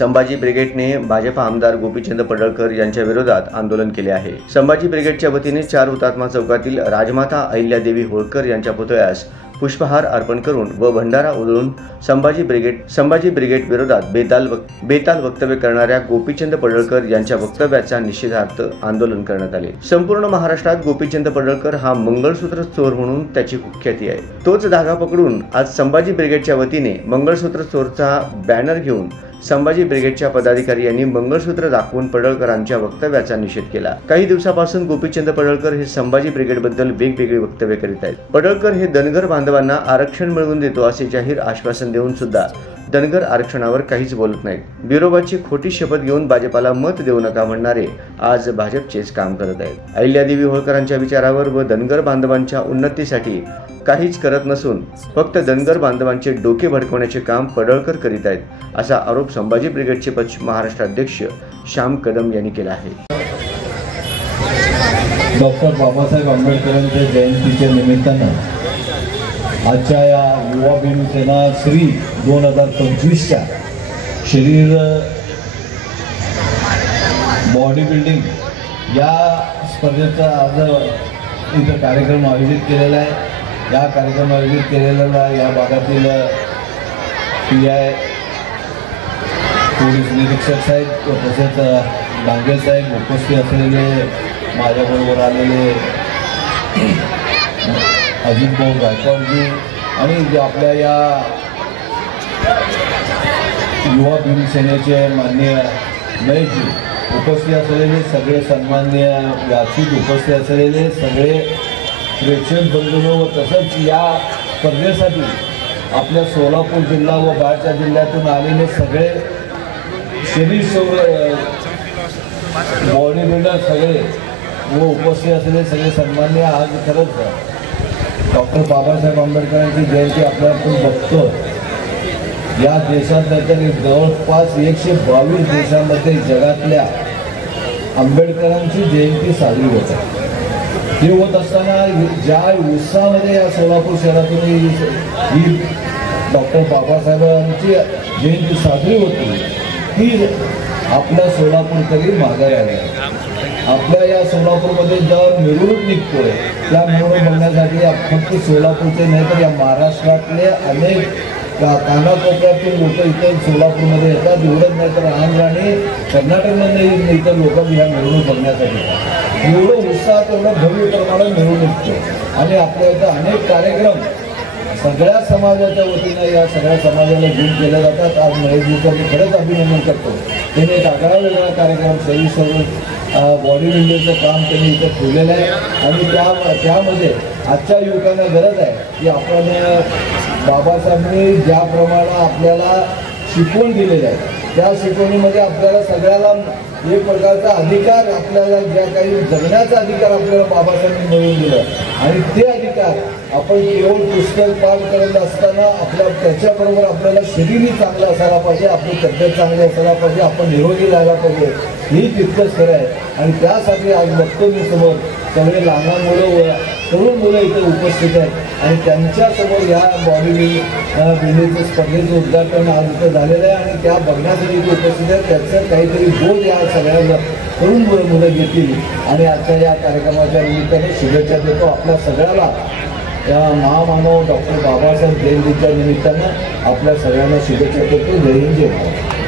संभाजी ब्रिगेडने भाजप आमदार गोपीचंद पडळकर यांच्या विरोधात आंदोलन केले आहे। संभाजी ब्रिगेडच्या वतीने 4 हुतात्मा चौकातील राजमाता अहिल्यादेवी होळकर यांच्या पुतळ्यास पुष्पहार अर्पण करून व भंडारा उधळून संभाजी ब्रिगेड विरोधात बेताल वक्तव्य करणाऱ्या गोपीचंद पडळकर यांच्या वक्तव्याचा निषेधार्थ आंदोलन करण्यात आले। संपूर्ण महाराष्ट्रात गोपीचंद पडळकर हा मंगळसूत्र चोर म्हणून त्याची कुख्याती आहे। तोच धागा पकडून आज संभाजी ब्रिगेडच्या वतीने मंगळसूत्र चोरचा बॅनर घेऊन संभाजी ब्रिगेडच्या पदाधिकारी यांनी मंगळसूत्र दाखवून पडळकरांच्या वक्तव्याचा निषेध केला। काही दिवसापासून गोपीचंद पडळकर हे संभाजी ब्रिगेडबद्दल वेगवेगळे वक्तव्य करीत आहेत। पडळकर हे धनगर बांधवांना आरक्षण मिळवून देतो असे जाहीर आश्वासन देऊन सुद्धा धनगर आरक्षणावर काहीच बोलत नाहीत। बिरोबाची खोटी शपथ घेऊन भाजपाला मत देऊ नका म्हणणारे आज भाजपचेच काम करत आहेत। अहिल्यादेवी होळकरांच्या विचारावर व धनगर बांधवांच्या उन्नतीसाठी काहीच करत नसून फक्त धनगर बांधवांचे डोके भडकवण्याचे काम पडळकर करीत आहेत असा आरोप संभाजी ब्रिगेडचे पश्चिम महाराष्ट्र अध्यक्ष श्याम कदम यांनी केला आहे। डॉक्टर बाबासाहेब आंबेडकरांच्या जयंतीच्या निमित्तानं आजच्या या युवा भीमसेना श्री 2025च्या शरीर बॉडी बिल्डिंग या स्पर्धेचा आज इथं कार्यक्रम आयोजित केलेला आहे। या कार्यक्रम आयोजित केलेला या भागातील PI पोलीस निरीक्षक साहेब व तसेच डांगे साहेब उपस्थित असलेले माझ्याबरोबर आलेले अजित भाऊ गायकवाडजी आणि जे आपल्या या युवा भीमसेनेचे माननीय महेशजी उपस्थित असलेले सगळे सन्माननीय व्यासपीठ उपस्थित असलेले सगळे प्रेक्षक बंधू व तसंच या स्पर्धेसाठी आपल्या सोलापूर जिल्हा व बाहेरच्या जिल्ह्यातून आलेले सगळे शरीर बॉडी बिल्डर सगळे व उपस्थित असलेले सगळे सन्माननीय आज खरंच डॉक्टर बाबासाहेब आंबेडकरांची जयंती आपण बघतो। या देशात तरी जवळपास 122 देशांमध्ये जगातल्या आंबेडकरांची जयंती साजरी होत आहे। हे होत असताना ज्या उत्साहामध्ये या सोलापूर शहरातून ही डॉक्टर बाबासाहेबांची जयंती साजरी होती ती आपल्या सोलापूरकरी माघारी आली। आपल्या या सोलापूरमध्ये जर मिरवणूक निघतोय त्या मिरवणूक बघण्यासाठी फक्त सोलापूरचे नाही तर या महाराष्ट्रातले अनेक कानाकोपऱ्यातून लोक इथं सोलापूरमध्ये येतात। एवढंच नाही तर आंध्र आणि कर्नाटकमध्ये इतर लोक ह्या मिरवणूक बघण्यासाठी एवढं उत्साह तेवढं भव्य प्रमाणात मिळून निघतो आणि आपल्या इथं अनेक कार्यक्रम सगळ्या समाजाच्या वतीनं या सगळ्या समाजाला घेऊन केले जातात। आज महेशजीचं मी खरंच अभिनंदन करतो। त्यांनी एक आगळा वेगळा कार्यक्रम शरीर बॉडी बिल्डिंगचं काम त्यांनी इथं ठेवलेलं आहे आणि त्यामध्ये आजच्या युवकांना गरज आहे की आपण बाबासाहेबांनी ज्याप्रमाणे आपल्याला शिकवण दिलेलं आहे त्या शिकवणीमध्ये आपल्याला सगळ्याला एक प्रकारचा अधिकार आपल्याला ज्या काही जगण्याचा अधिकार आपल्याला बाबासाहेबांनी मिळवून दिला आणि ते अधिकार आपण केवळ पुस्तक पाठ करत असताना त्याच्याबरोबर आपल्याला शरीरही चांगलं असायला पाहिजे, आपली तब्येत चांगली असायला पाहिजे, आपण निरोगी राहायला पाहिजे ही तितकंच खरं आहे। आणि त्यासाठी आज बघतो मी समोर सगळे लहान मुलं व तरुण मुलं इथे उपस्थित आहेत आणि त्यांच्यासमोर या बॉडी बिल्डिंगच्या स्पर्धेचं उद्घाटन आज इथं झालेलं आहे आणि त्या बघण्यासाठी इथे उपस्थित आहेत। त्याचं काहीतरी बोध या सगळ्या तरुण मुलं घेतील आणि आजच्या या कार्यक्रमाच्या निमित्ताने शुभेच्छा देतो आपल्या सगळ्याला। या महामानव डॉक्टर बाबासाहेब जयंतीच्या निमित्तानं आपल्या सगळ्यांना शुभेच्छा देतो। जय हिंद जय भारत।